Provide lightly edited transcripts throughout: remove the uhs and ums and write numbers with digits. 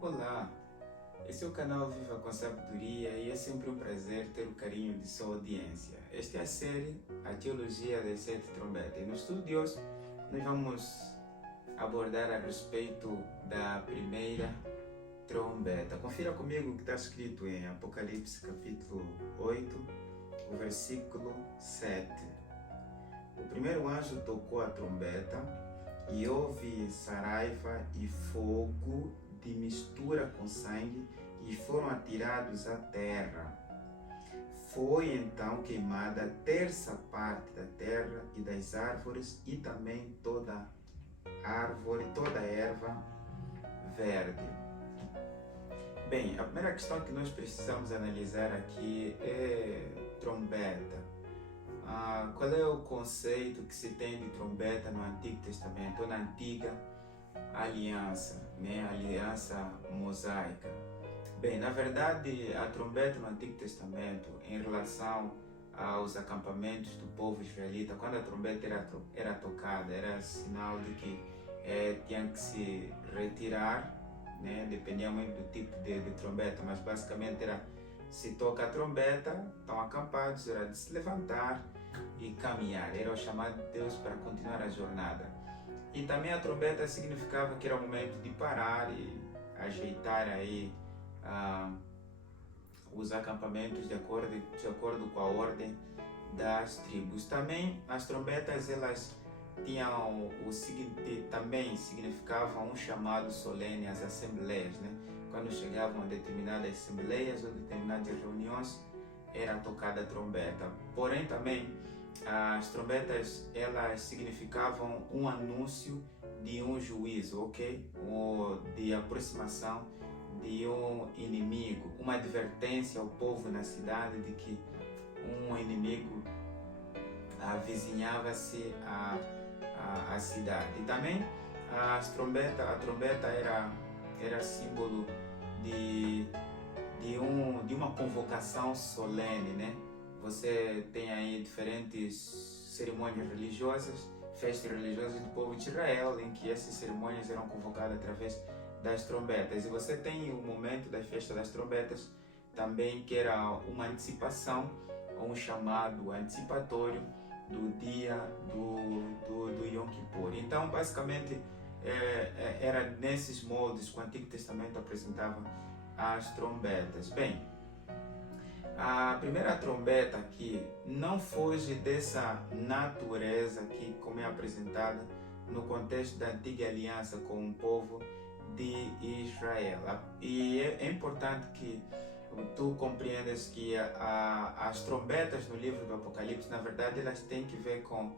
Olá, esse é o canal Viva com Sabedoria e é sempre um prazer ter o carinho de sua audiência. Esta é a série A Teologia das Sete Trombetas. E no estudo de hoje nós vamos abordar a respeito da primeira trombeta. Confira comigo o que está escrito em Apocalipse capítulo 8, o versículo 7. O primeiro anjo tocou a trombeta e houve saraiva e fogo de mistura com sangue e foram atirados à terra. Foi então queimada a terça parte da terra e das árvores e também toda árvore, toda erva verde. Bem, a primeira questão que nós precisamos analisar aqui é trombeta. Qual é o conceito que se tem de trombeta no Antigo Testamento, ou na Antiga Aliança, né? Aliança mosaica? Bem, na verdade, a trombeta no Antigo Testamento, em relação aos acampamentos do povo israelita, quando a trombeta era tocada, era sinal de que tinha que se retirar, né? Dependia muito do tipo de trombeta, mas basicamente era: se toca a trombeta, estão acampados, era de se levantar e caminhar, era o chamado de Deus para continuar a jornada. E também a trombeta significava que era o momento de parar e ajeitar aí os acampamentos de acordo com a ordem das tribos. Também as trombetas, elas tinham o seguinte, também significavam um chamado solene às assembleias, né? Quando chegavam a determinadas assembleias ou determinadas reuniões, era tocada a trombeta. Porém, também as trombetas, elas significavam um anúncio de um juízo, ok? Ou de aproximação de um inimigo, uma advertência ao povo na cidade de que um inimigo avizinhava-se a cidade. E também a trombeta era símbolo de uma convocação solene, né? Você tem aí diferentes cerimônias religiosas, festas religiosas do povo de Israel, em que essas cerimônias eram convocadas através das trombetas. E você tem o momento da festa das trombetas também, que era uma antecipação, um chamado antecipatório do dia do Yom Kippur. Então, basicamente, era nesses moldes que o Antigo Testamento apresentava as trombetas. Bem, a primeira trombeta aqui não foge dessa natureza que, como é apresentada no contexto da Antiga Aliança com o povo de Israel. E é importante que tu compreendas que as trombetas no livro do Apocalipse, na verdade, elas têm que ver com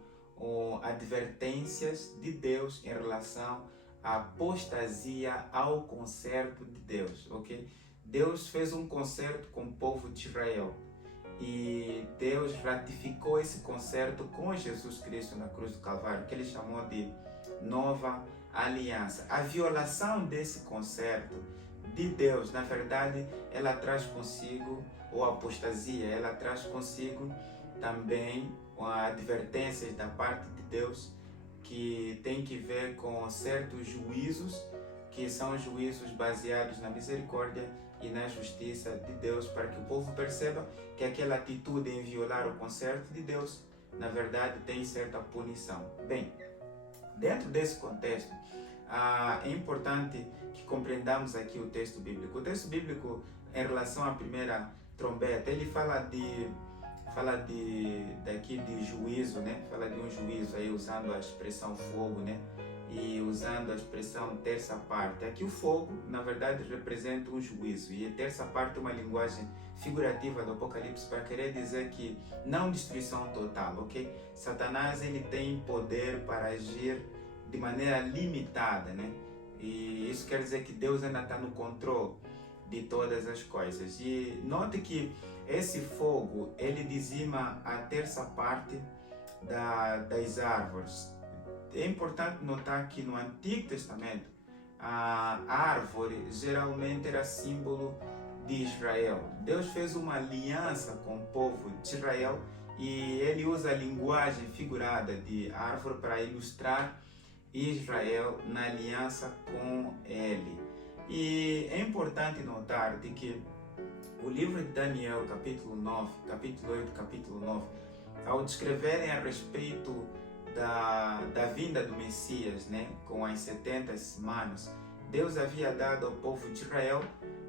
advertências de Deus em relação à apostasia ao concerto de Deus, ok? Deus fez um concerto com o povo de Israel e Deus ratificou esse concerto com Jesus Cristo na cruz do Calvário, que ele chamou de Nova Aliança. A violação desse concerto de Deus, na verdade, ela traz consigo, ou a apostasia, ela traz consigo também advertências da parte de Deus que tem que ver com certos juízos, que são juízos baseados na misericórdia e na justiça de Deus, para que o povo perceba que aquela atitude em violar o concerto de Deus, na verdade, tem certa punição. Bem, dentro desse contexto, é importante que compreendamos aqui o texto bíblico. O texto bíblico, em relação à primeira trombeta, ele fala daqui de juízo, né? Fala de um juízo, aí usando a expressão fogo, né? E usando a expressão terça parte. Aqui o fogo, na verdade, representa um juízo, e a terça parte é uma linguagem figurativa do Apocalipse para querer dizer que não destruição total, ok? Satanás, ele tem poder para agir de maneira limitada, né? E isso quer dizer que Deus ainda está no controle de todas as coisas. E note que esse fogo, ele dizima a terça parte das árvores. É importante notar que no Antigo Testamento a árvore geralmente era símbolo de Israel. Deus fez uma aliança com o povo de Israel e ele usa a linguagem figurada de árvore para ilustrar Israel na aliança com ele. E é importante notar de que o livro de Daniel, capítulo 9, capítulo 8, capítulo 9, ao descreverem a respeito da vinda do Messias, né, com as 70 semanas, Deus havia dado ao povo de Israel,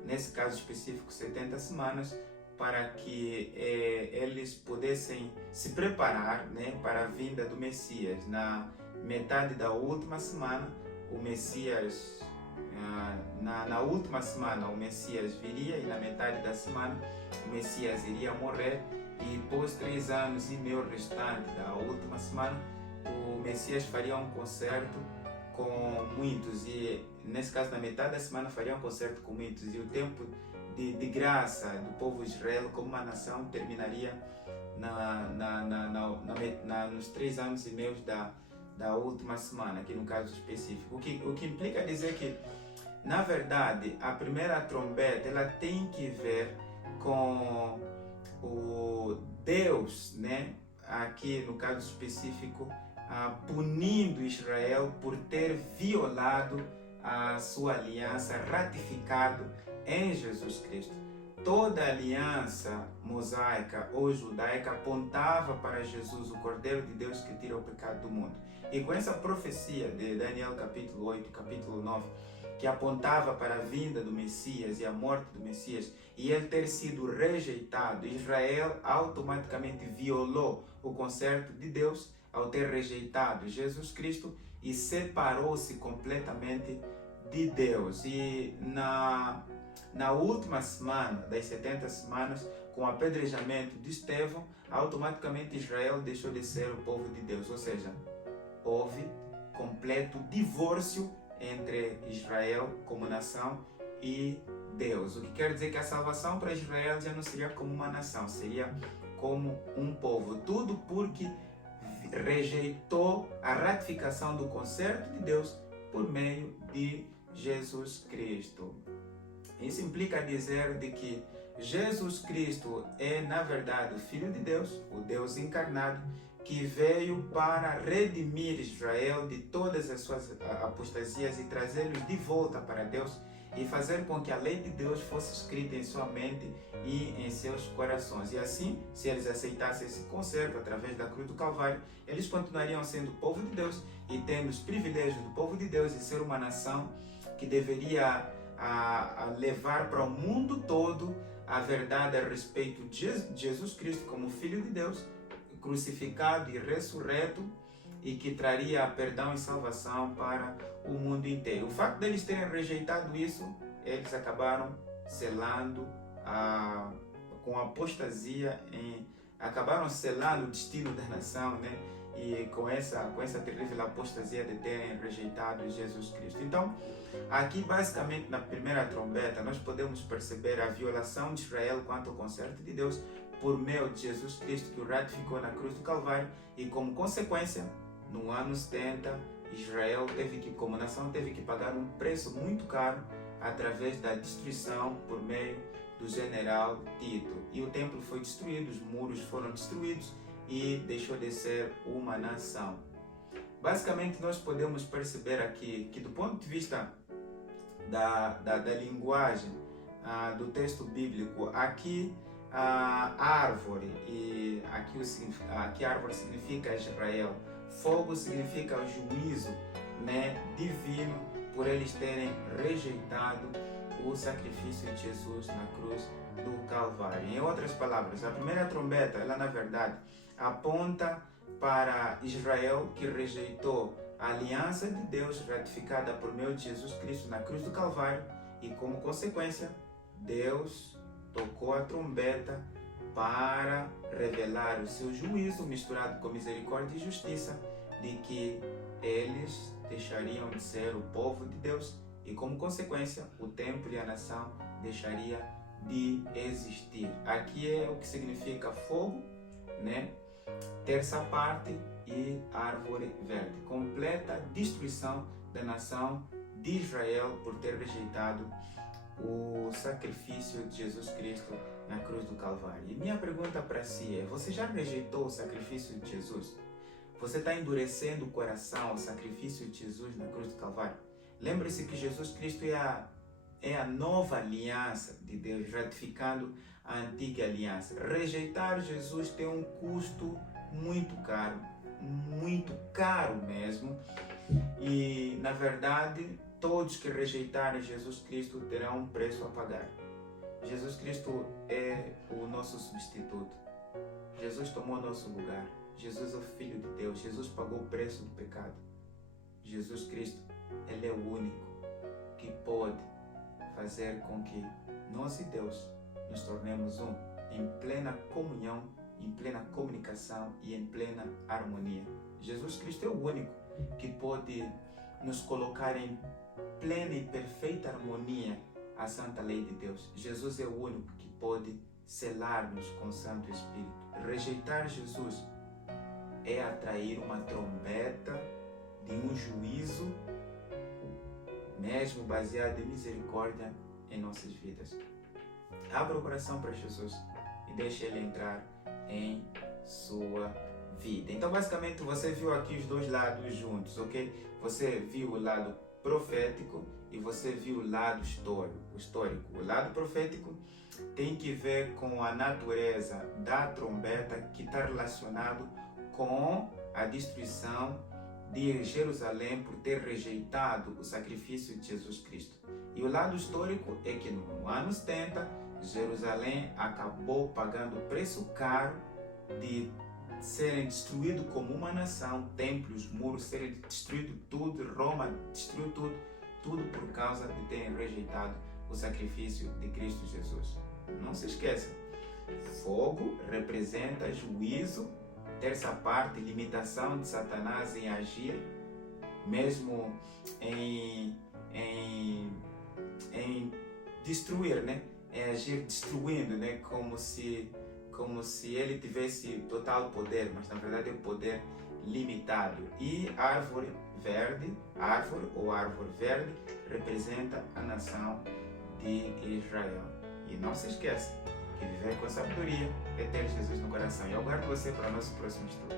nesse caso específico 70 semanas, para que eles pudessem se preparar, né, para a vinda do Messias. Na metade da última semana, o Messias, na última semana o Messias viria, e na metade da semana o Messias iria morrer, e pós 3 anos e meio restante da última semana, o Messias faria um concerto com muitos, e nesse caso na metade da semana faria um concerto com muitos, e o tempo de graça do povo de Israel como uma nação terminaria nos 3 anos e meio da última semana, aqui no caso específico, o que implica dizer que, na verdade, a primeira trombeta ela tem que ver com o Deus, né, aqui no caso específico, punindo Israel por ter violado a sua aliança, ratificado em Jesus Cristo. Toda aliança mosaica ou judaica apontava para Jesus, o Cordeiro de Deus que tira o pecado do mundo. E com essa profecia de Daniel capítulo 8, capítulo 9, que apontava para a vinda do Messias e a morte do Messias, e ele ter sido rejeitado, Israel automaticamente violou o concerto de Deus ao ter rejeitado Jesus Cristo e separou-se completamente de Deus. E na última semana das 70 semanas, com o apedrejamento de Estevão, automaticamente Israel deixou de ser o povo de Deus, ou seja, houve completo divórcio entre Israel como nação e Deus. O que quer dizer que a salvação para Israel já não seria como uma nação, seria como um povo. Tudo porque rejeitou a ratificação do concerto de Deus por meio de Jesus Cristo. Isso implica dizer de que Jesus Cristo é, na verdade, o Filho de Deus, o Deus encarnado, que veio para redimir Israel de todas as suas apostasias e trazê-los de volta para Deus e fazer com que a lei de Deus fosse escrita em sua mente e em seus corações. E assim, se eles aceitassem esse concerto através da cruz do Calvário, eles continuariam sendo povo de Deus e tendo os privilégios do povo de Deus e ser uma nação que deveria levar para o mundo todo a verdade a respeito de Jesus Cristo como Filho de Deus, crucificado e ressurreto, e que traria perdão e salvação para o mundo inteiro. O facto deles terem rejeitado isso, eles acabaram selando com apostasia, acabaram selando o destino da nação, né? E com essa terrível apostasia de terem rejeitado Jesus Cristo. Então, aqui basicamente na primeira trombeta nós podemos perceber a violação de Israel quanto ao concerto de Deus por meio de Jesus Cristo, que o ratificou na cruz do Calvário, e como consequência, no ano 70, Israel como nação teve que pagar um preço muito caro através da destruição por meio do general Tito. E o templo foi destruído, os muros foram destruídos e deixou de ser uma nação. Basicamente, nós podemos perceber aqui que, do ponto de vista da linguagem do texto bíblico, aqui a árvore, e aqui árvore significa Israel, fogo significa o juízo, né, divino, por eles terem rejeitado o sacrifício de Jesus na cruz do Calvário. Em outras palavras, a primeira trombeta, ela na verdade aponta para Israel, que rejeitou a aliança de Deus ratificada por meio de Jesus Cristo na cruz do Calvário, e como consequência, Deus tocou a trombeta para revelar o seu juízo misturado com misericórdia e justiça, de que eles deixariam de ser o povo de Deus e, como consequência, o templo e a nação deixaria de existir. Aqui é o que significa fogo, né? Terça parte e árvore verde. Completa destruição da nação de Israel por ter rejeitado o sacrifício de Jesus Cristo na cruz do Calvário. E minha pergunta para si é: você já rejeitou o sacrifício de Jesus? Você está endurecendo o coração ao sacrifício de Jesus na cruz do Calvário? Lembre-se que Jesus Cristo é é a nova aliança de Deus, ratificando a antiga aliança. Rejeitar Jesus tem um custo muito caro mesmo. E, na verdade, todos que rejeitarem Jesus Cristo terão um preço a pagar. Jesus Cristo é o nosso substituto. Jesus tomou nosso lugar. Jesus é o Filho de Deus. Jesus pagou o preço do pecado. Jesus Cristo, Ele é o único que pode fazer com que nós e Deus nos tornemos um, em plena comunhão, em plena comunicação e em plena harmonia. Jesus Cristo é o único que pode nos colocar em plena e perfeita harmonia à santa lei de Deus. Jesus é o único que pode selar-nos com o Santo Espírito. Rejeitar Jesus é atrair uma trombeta de um juízo, mesmo baseado em misericórdia em nossas vidas. Abra o coração para Jesus e deixe Ele entrar em sua vida. Então, basicamente, você viu aqui os dois lados juntos, ok? Você viu o lado profético e você viu o lado histórico. O lado profético tem que ver com a natureza da trombeta, que está relacionado com a destruição de Jerusalém por ter rejeitado o sacrifício de Jesus Cristo. E o lado histórico é que no ano 70, Jerusalém acabou pagando o preço caro de serem destruídos como uma nação, templos, muros, serem destruídos tudo, Roma destruiu tudo por causa de terem rejeitado o sacrifício de Cristo Jesus. Não se esqueça, fogo representa juízo, terça parte, limitação de Satanás em agir, mesmo em destruir, né? Em agir destruindo, né? Como se ele tivesse total poder, mas na verdade é um poder limitado. E árvore verde representa a nação de Israel. E não se esqueça que viver com sabedoria é ter Jesus no coração. E eu aguardo você para o nosso próximo estudo.